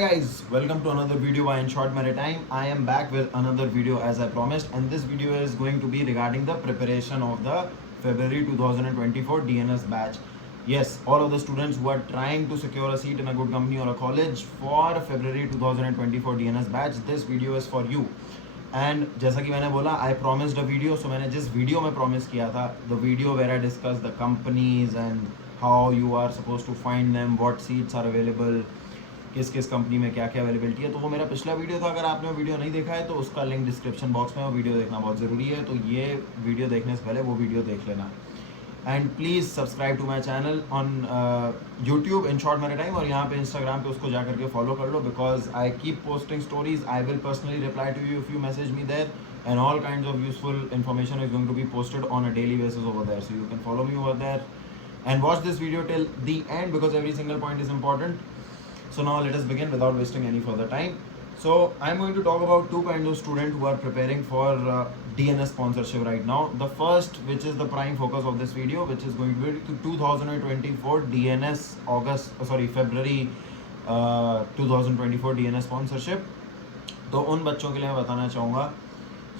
guys, welcome to another video by InShort Maritime. I am back with another video as I promised, and this video is going to be regarding the preparation of the February 2024 DNS batch. Yes, all of the students who are trying to secure a seat in a good company or a college for February 2024 DNS batch, this video is for you. And जैसा कि मैंने बोला आई promised a video, सो मैंने जिस वीडियो में promise किया था the video where I discuss the companies and how you are suppose to find them, what seats are available, किस किस कंपनी में क्या क्या अवेलेबिलिटी है, तो वो मेरा पिछला वीडियो था. अगर आपने वो वीडियो नहीं देखा है तो उसका लिंक डिस्क्रिप्शन बॉक्स में, वो वीडियो देखना बहुत ज़रूरी है. तो ये वीडियो देखने से पहले वो वीडियो देख लेना. And please subscribe to my channel on YouTube InShort Maritime, और यहाँ पे इंस्टाग्राम पे उसको जा करके फॉलो कर लो, because I keep posting stories. I will personally reply to you if you message me there, and all kinds of useful information is going to be posted on a daily basis over there, so you can follow me over there and watch this video till the end because every single point is important. So now let us begin without wasting any further time. So I'm going to talk about two kinds of students who are preparing for DNS sponsorship right now. The first, which is the prime focus of this video, which is going to be 2024 DNS February 2024 DNS sponsorship. तो उन बच्चों के लिए मैं बताना चाहूँगा,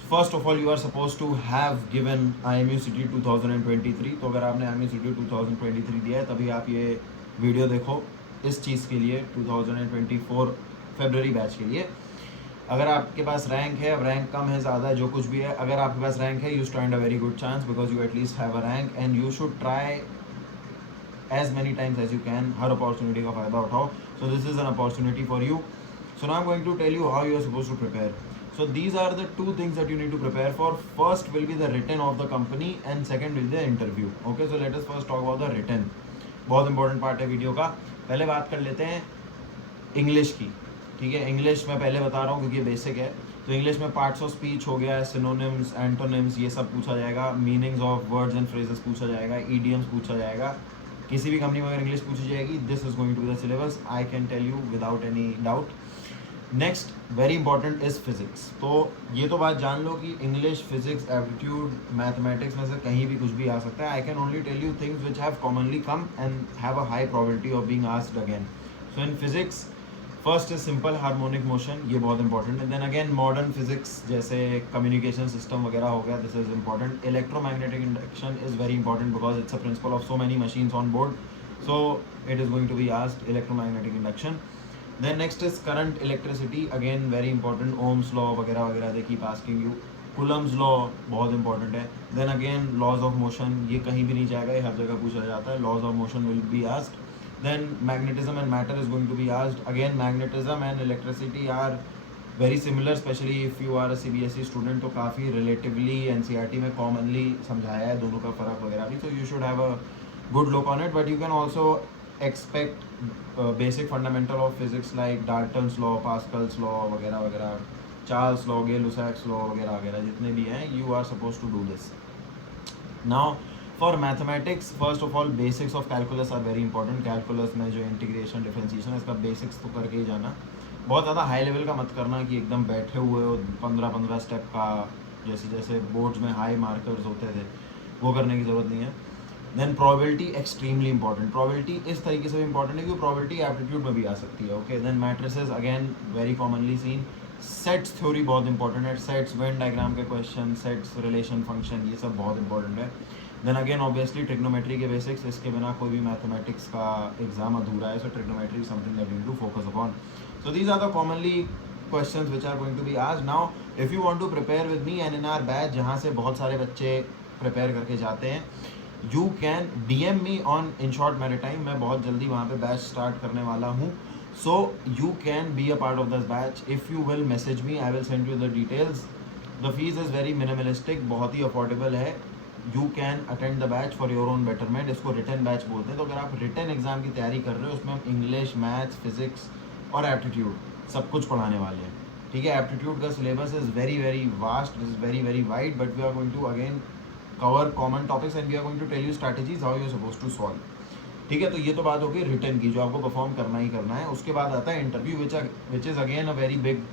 first of all you are suppose to have given IMU City 2023. तो अगर आपने IMU City 2023 दिया है तभी आप ये वीडियो देखो इस चीज़ के लिए, 2024 फरवरी बैच के लिए. अगर आपके पास रैंक है, अब रैंक कम है ज़्यादा है, जो कुछ भी है, अगर आपके पास रैंक है, you stand a very good chance because you at least have a rank and you should try as many times as you can. हर अपॉर्चुनिटी का फ़ायदा उठाओ. So this is an opportunity for you. So now I'm going to tell you how you are supposed to prepare. So these are the two things that you need to prepare for. First will be the written of the company and second will be the interview. Okay, so let us first talk about the written. बहुत important part है वीडियो का. पहले बात कर लेते हैं इंग्लिश की. ठीक है, इंग्लिश मैं पहले बता रहा हूँ क्योंकि बेसिक है. तो इंग्लिश में पार्ट्स ऑफ स्पीच हो गया, सिनोनिम्स, एंटोनिम्स, ये सब पूछा जाएगा. Meanings of words and phrases पूछा जाएगा. ईडियम्स पूछा जाएगा. किसी भी कंपनी में अगर इंग्लिश पूछी जाएगी, this is going to be the syllabus, I can tell you without any doubt. Next very important is physics. तो ये तो बात जान लो कि इंग्लिश, फिजिक्स, एप्टीट्यूड, मैथमेटिक्स में से कहीं भी कुछ भी आ सकता है. I can only tell you things which have commonly come and have a high probability of being asked again. So in physics first is simple harmonic motion, ये बहुत इंपॉर्टेंट है. देन अगेन मॉडर्न फिजिक्स जैसे communication system वगैरह हो गया, this is important. Electromagnetic induction is very important because it's a principle of so many machines on board, so it is going to be asked electromagnetic induction. Then next is current electricity, again very important. Ohm's law वगैरह वगैरह they keep asking you. Coulomb's law बहुत important है. Then again laws of motion, ये कहीं भी नहीं जाएगा, ये हर जगह पूछा जाता है. Laws of motion will be asked. Then magnetism and matter is going to be asked. Again magnetism and electricity are very similar, especially if you are a CBSE student. तो काफ़ी relatively NCERT में commonly समझाया है दोनों का फ़र्क वगैरह भी. So you should have a good look on it, but you can also expect basic fundamental of physics like Dalton's law, Pascal's law वगैरह वगैरह, Charles law, Gay-Lussac's law वगैरह वगैरह जितने भी हैं, you are supposed to do this. Now for mathematics, first of all basics of calculus are very important. Calculus में जो integration, differentiation है, इसका basics तो करके ही जाना. बहुत ज़्यादा हाई लेवल का मत करना कि एकदम बैठे हुए हो 15-15 स्टेप का, जैसे जैसे बोर्ड्स में हाई मार्कर्स होते थे, वो करने की ज़रूरत नहीं है. Then probability extremely important. Probability इस तरीके से भी इंपॉर्टेंट है कि प्रोबेबिलिटी एप्टीट्यूड में भी आ सकती है. Okay, then matrices again very commonly seen. Sets theory बहुत इंपॉर्टेंट है. सेट्स, वेन डायग्राम के क्वेश्चन, सेट्स, रिलेशन, फंक्शन, ये सब बहुत इंपॉर्टेंट है. देन अगेन ऑब्वियसली ट्रिग्नोमेट्री के बेसिक्स, इसके बिना कोई भी मैथमेटिक्स का एग्जाम अधूरा है. So trigonometry something that you need to focus upon. So these are the commonly questions which are going to be asked. Now if you want to prepare with me and in our batch, जहाँ से बहुत सारे बच्चे prepare करके जाते हैं, you can DM me on InShort Maritime. मैं बहुत जल्दी वहाँ पे बैच स्टार्ट करने वाला हूँ. So you can be a part of this batch if you will message me, I will send you the details. The fees is very minimalistic, बहुत ही अफोर्डेबल है. You can attend the batch for your own betterment. इसको written batch बोलते हैं. तो अगर आप written exam की तैयारी कर रहे हो, उसमें हम इंग्लिश, मैथ्स, फिजिक्स और एप्टीट्यूड सब कुछ पढ़ाने वाले हैं. ठीक है, एप्टीट्यूड का syllabus is very very vast, is very very wide, but we are going to again cover common topics and we are going to tell you strategies how you are supposed to solve. ठीक है, तो ये तो बात होगी रिटर्न की, जो आपको परफॉर्म करना ही करना है. उसके बाद आता है interview, which is again a very big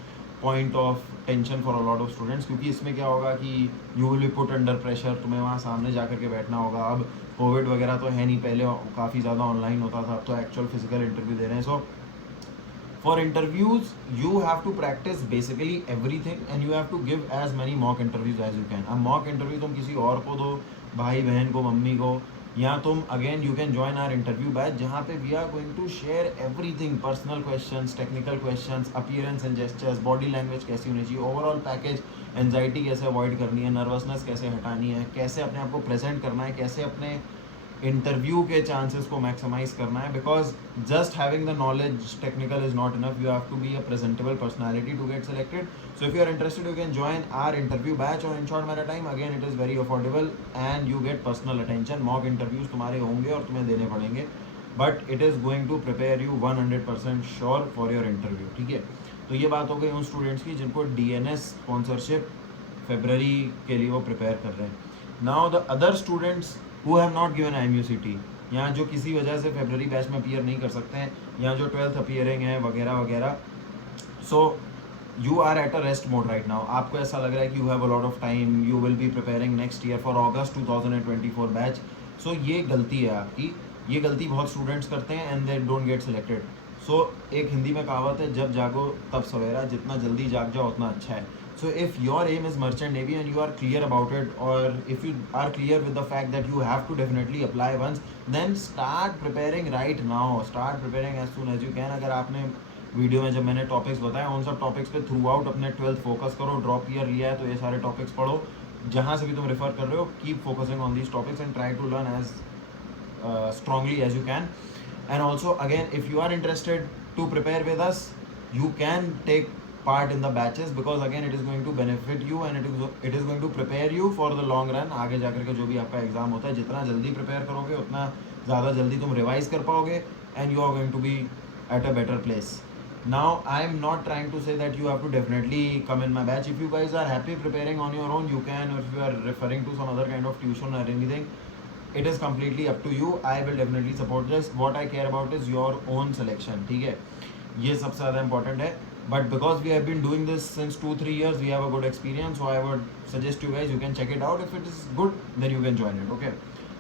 point of tension for a lot of students, क्योंकि इसमें क्या होगा कि you will B put under pressure. तुम्हें वहाँ सामने जा कर के बैठना होगा. अब कोविड वगैरह तो है नहीं, पहले काफ़ी ज़्यादा ऑनलाइन होता था, अब तो एक्चुअल फिजिकल इंटरव्यू दे रहे हैं. सो For interviews, you have to practice basically everything and you have to give as many mock interviews as you can. अब mock interview तुम किसी और को दो, भाई बहन को, मम्मी को, या तुम again you can join our interview batch जहाँ पे we are going to share everything, personal questions, technical questions, appearance and gestures, body language कैसी होनी चाहिए, ओवरऑल पैकेज, एंजाइटी कैसे अवॉइड करनी है, नर्वसनेस कैसे हटानी है, कैसे अपने आप को प्रेजेंट करना है, कैसे अपने इंटरव्यू के चांसेस को मैक्सिमाइज करना है. Because just having the knowledge technical is not enough, you have to be a presentable personality to get selected. So if you are interested you can join our interview batch और InShort Maritime. Again it is very affordable and you get personal attention. Mock interviews तुम्हारे होंगे और तुम्हें देने पड़ेंगे, but it is going to prepare you 100% sure for your interview. ठीक है, तो ये बात हो गई उन स्टूडेंट्स की जिनको DNS स्पॉन्सरशिप फेबररी के लिए वो प्रिपेयर कर रहे हैं. Now the other students who have not given IMUCT, या जो किसी वजह से फेबररी बैच में अपीयर नहीं कर सकते हैं, या जो 12th अपीयरिंग है वगैरह वगैरह. So you are at a rest mode right now. आपको ऐसा लग रहा है कि you have a lot of time, you will be preparing next year for August 2024 batch. सो ये गलती है आपकी, ये गलती बहुत स्टूडेंट्स करते हैं and they don't get selected. So एक हिंदी में कहावत है, जब जागो तब सवेरा, जितना जल्दी जाग जाओ उतना अच्छा है. So if your aim is merchant navy and you are clear about it, or if you are clear with the fact that you have to definitely apply once, then start preparing right now. Start preparing as soon as you can. अगर आपने वीडियो में जब मैंने टॉपिक्स बताए उन सब टॉपिक्स पे through out अपने 12th फोकस करो. ड्रॉप ईयर लिया है तो ये सारे टॉपिक्स पढ़ो, जहाँ से भी तुम रेफर कर रहे हो. Keep focusing on these topics and try to learn as strongly as you can. And also again, if you are interested to prepare with us, you can take part in the batches, because again it is going to benefit you and it is going to prepare you for the long run. आगे जाकर के जो भी आपका एग्जाम होता है, जितना जल्दी प्रिपेयर करोगे उतना ज़्यादा जल्दी तुम रिवाइज कर पाओगे and you are going to be at a better place. Now I am not trying to say that you have to definitely come in my batch. If you guys are happy preparing on your own, you can. Or if you are referring to some other kind of tuition or anything, it is completely up to you. I will definitely support this. What I care about is your own selection. ठीक है, ये सबसे ज़्यादा important है. But because we have been doing this since 2-3 years, we have a good experience. So I would suggest you guys, you can check it out. If it is good, then you can join it. Okay.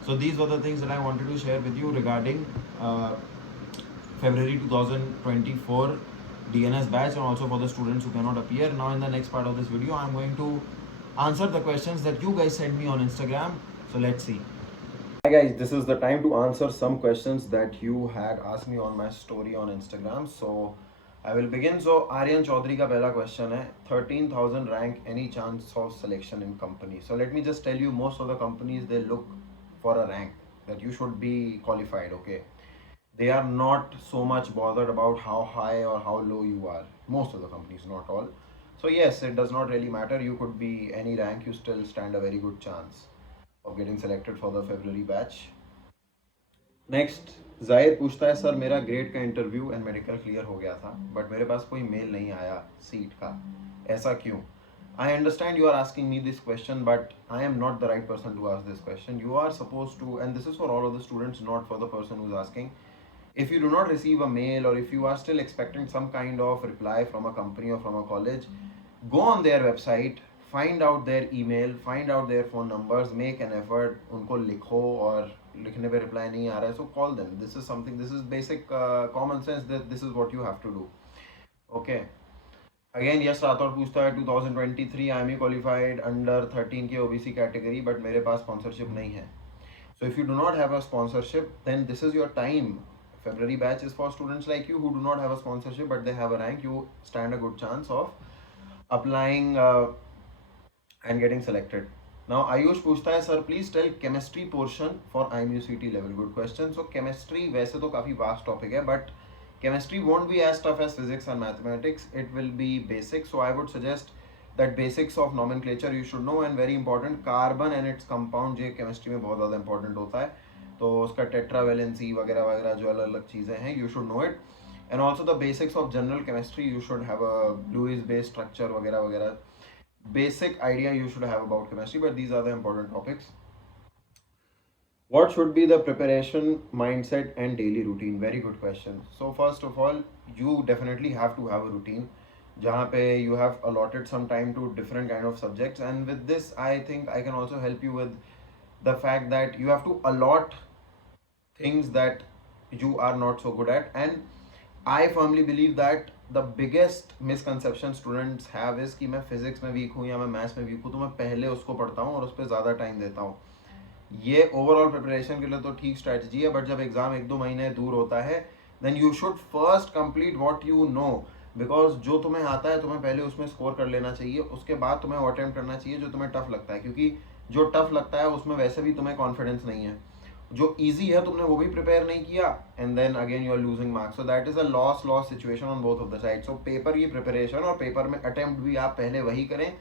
So these were the things that I wanted to share with you regarding February 2024 DNS batch, and also for the students who cannot appear. Now in the next part of this video, I'm going to answer the questions that you guys sent me on Instagram. So let's see. Hi guys, this is the time to answer some questions that you had asked me on my story on Instagram. So I will begin. So Aryan Chaudhary का पहला question है, 13,000 rank, any chance of selection in company? So let me just tell you, most of the companies, they look for a rank that you should be qualified. Okay, they are not so much bothered about how high or how low you are. Most of the companies, not all. So yes, it does not really matter. You could be any rank, you still stand a very good chance of getting selected for the February batch. Next जाहिर पूछता है, सर मेरा ग्रेड का interview and medical clear हो गया था बट मेरे पास कोई मेल नहीं आया सीट का, ऐसा क्यों? I understand you are asking me this question, but I am not the right person to ask this question. You are suppose to, and this is for all of the students, not for the person who is asking. If you do not receive a mail, or if you are still expecting some kind of reply from a company or from a college, go on their website, find out their email, find out their phone numbers, make an effort, उनको लिखो, और लिखने पे रिप्लाई नहीं आ रहा है, so call them. This is something, this is basic common sense, that this is what you have to do. Okay. Again, yes Rathore पूछता है, 2023 आई एम क्वालिफाइड अंडर 13 के OBC कैटेगरी, बट मेरे पास स्पॉन्सरशिप नहीं है. So if you do not have a sponsorship, then this is your time. February batch is for students like you who do not have a sponsorship but they have a rank. You stand a good chance of applying and getting selected. Now Ayush पूछता है, sir please tell chemistry portion for IMUCT level. Good question. So chemistry वैसे तो काफ़ी vast topic है, but chemistry won't be as tough as physics and mathematics. It will be basic. So I would suggest that basics of nomenclature you should know, and very important, carbon and its compound, ये chemistry में बहुत ज़्यादा important होता है, तो उसका टेट्रावेलेंसी वगैरह वगैरह जो अलग अलग चीज़ें हैं, you should know it. And also the basics of general chemistry, you should have a Lewis based structure वगैरह वगैरह, basic idea you should have about chemistry, but these are the important topics. What should be the preparation mindset and daily routine? Very good question. So first of all, you definitely have to have a routine जहाँ पे you have allotted some time to different kind of subjects, and with this I think I can also help you with the fact that you have to allot things that you are not so good at. And I firmly believe that the biggest misconception students have is कि मैं फिजिक्स में वीक हूँ या मैं मैथ्स में वीक हूँ तो मैं पहले उसको पढ़ता हूँ और उस पर ज़्यादा टाइम देता हूँ. ये ओवरऑल प्रिपरेशन के लिए तो ठीक स्ट्रैटेजी है, बट जब एग्ज़ाम 1-2 महीने दूर होता है then you should first complete what you know, because जो तुम्हें आता है तुम्हें पहले उसमें स्कोर कर लेना चाहिए, उसके बाद तुम्हें वो अटेम्प्ट करना चाहिए जो तुम्हें टफ लगता है, क्योंकि जो टफ लगता है उसमें वैसे भी तुम्हें कॉन्फिडेंस नहीं है. जो ईजी है तुमने वो भी प्रिपेयर नहीं किया and then again you are losing marks, so that is a loss loss situation on both of the side. So paper की प्रिपरेशन और पेपर में अटेम्प्ट भी आप पहले वही करें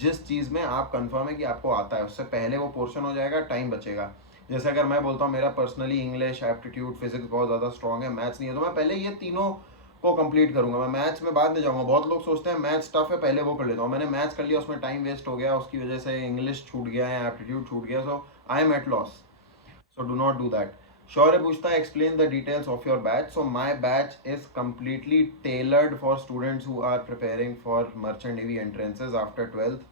जिस चीज़ में आप कंफर्म है कि आपको आता है, उससे पहले वो पोर्शन हो जाएगा, टाइम बचेगा. जैसे अगर मैं बोलता हूँ मेरा पर्सनली इंग्लिश, एप्टीट्यूड, फिजिक्स बहुत ज़्यादा स्ट्रॉग है, मैथ्स नहीं है, तो मैं पहले ये तीनों को कंप्लीट करूंगा, मैं मैथ्स में बाद में जाऊंगा. बहुत लोग सोचते हैं मैथ्स टफ है पहले वो कर लेता हूँ, मैंने मैथ्स कर लिया उसमें टाइम वेस्ट हो गया, उसकी वजह से इंग्लिश छूट गया या एप्टीट्यूड छूट गया, so I am at loss. So do not do that. Shaurya पूछता है explain the details of your batch. So my batch is completely tailored for students who are preparing for merchant navy entrances after 12th.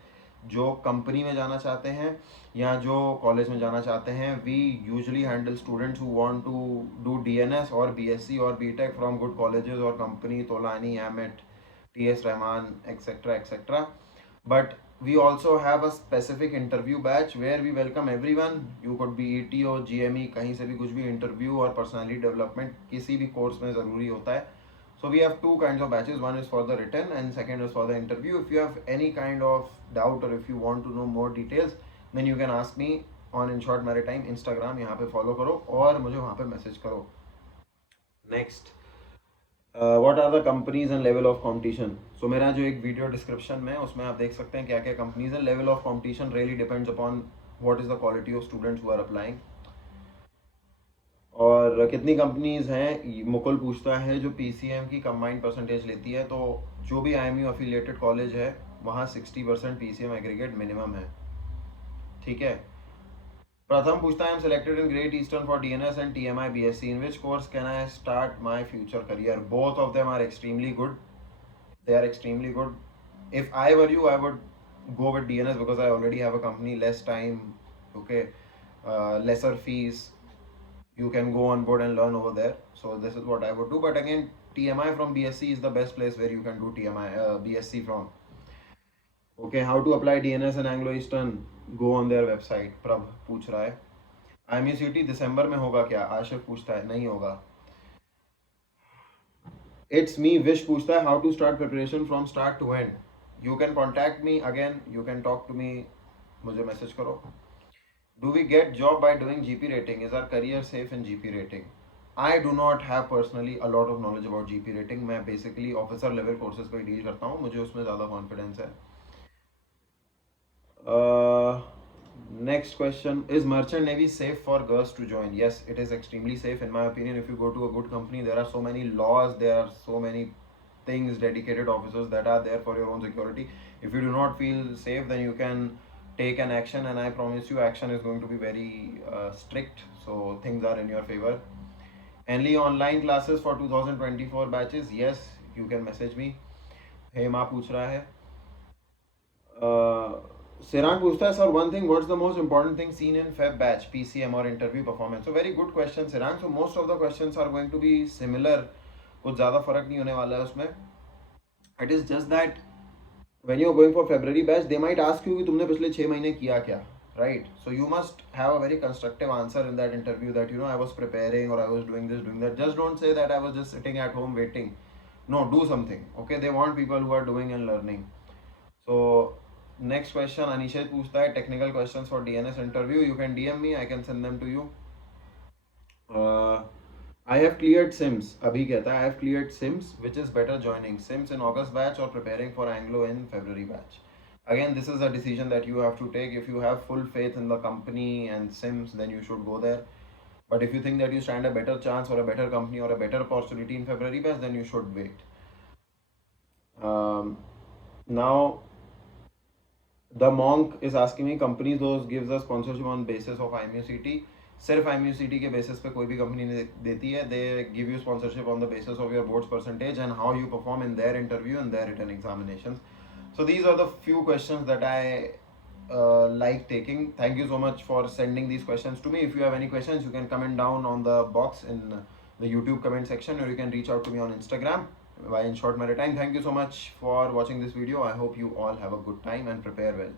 जो कंपनी में जाना चाहते हैं या जो कॉलेज में जाना चाहते हैं, we usually handle students who want to do DNS और बीएससी और बीटेक फ्रॉम गुड कॉलेजेस और company, Tolani, AMET, TS Rahman, etcetera etcetera. But we also have a specific interview batch where we welcome everyone. You could be ETO, GME, कहीं से भी कुछ भी इंटरव्यू और personality development किसी भी कोर्स में ज़रूरी होता है. So we have two kinds of batches. One is for the written and second is for the interview. If you have any kind of doubt or if you want to know more details, then you can ask me on In Short Maritime Instagram. यहाँ पे follow करो और मुझे वहाँ पे message करो. Next. What are the companies and level of competition. So मेरा जो एक वीडियो डिस्क्रिप्शन में उसमें आप देख सकते हैं क्या क्या कंपनीज है. Level of competition really depends upon what is the quality of students who are applying. और कितनी कंपनीज हैं, मुकुल पूछता है, जो पीसीएम की कंबाइंड परसेंटेज लेती है. तो जो भी आईएमयू अफिलिएटेड कॉलेज है वहाँ 60% पीसीएम एग्रीगेट मिनिमम है. ठीक है. प्रथम पूछता है, I am selected in Great Eastern for DNS and TMI BSc. In which course can I start my future career. Both of them are extremely good. They are extremely good. If I were you, I would go with DNS because I already have a company, less time, okay, lesser fees. You can go on board and learn over there. So this is what I would do. But again, TMI from BSc is the best place where you can do TMI BSc from. Okay, how to apply DNS and Anglo Eastern? Go on their website. प्रभ पूछ रहा है. IMUCT दिसंबर में होगा क्या? आशिफ पूछता है. नहीं होगा. It's me. Wish पूछता है, how to start preparation from start to end. You can contact me again. You can talk to me. मुझे मैसेज करो. Do we get job by doing GP rating? Is our career safe in GP rating? I do not have personally a lot of knowledge about GP rating. मैं basically officer level courses पे डील करता हूँ, मुझे उसमें ज़्यादा confidence है. Next question, is merchant navy safe for girls to join? Yes, it is extremely safe in my opinion. If you go to a good company, there are so many laws, there are so many things, dedicated officers that are there for your own security. If you do not feel safe, then you can take an action, and I promise you action is going to be very strict, so things are in your favor. Only online classes for 2024 batches? Yes, you can message me. Hema पूछ रहा है. Sirang पूछता है, sir one thing, what's the most important thing seen in Feb batch, PCM or interview performance? So very good question, Sirang. So most of the questions are going to be similar. कुछ ज़्यादा फर्क नहीं होने वाला है उसमें. It is just that when you are going for February batch, they might ask you कि तुमने पिछले 6 महीने किया क्या, right? So you must have a very constructive answer in that interview that, you know, I was preparing or I was doing this, doing that. Just don't say that I was just sitting at home waiting. No, do something. Okay, they want people who are doing and learning. So next question, Anisha पूछता है, technical questions for DNS interview. You can DM me, I can send them to you. I have cleared SIMS. अभी कहता है I have cleared SIMS. Which is better joining, SIMS in August batch or preparing for Anglo in February batch? Again, this is a decision that you have to take. If you have full faith in the company and SIMS, then you should go there. But if you think that you stand a better chance or a better company or a better opportunity in February batch, then you should wait. Now the monk is asking me, companies those gives us sponsorship on basis of IMUCT. सिर्फ IMUCT के basis पे कोई भी company देती है. They give you sponsorship on the basis of your boards percentage and how you perform in their interview and their written examinations. So these are the few questions that I like taking. Thank you so much for sending these questions to me. If you have any questions, you can comment down on the box in the YouTube comment section, or you can reach out to me on Instagram. by In Short Maritime. Thank you so much for watching this video. I hope you all have a good time and prepare well.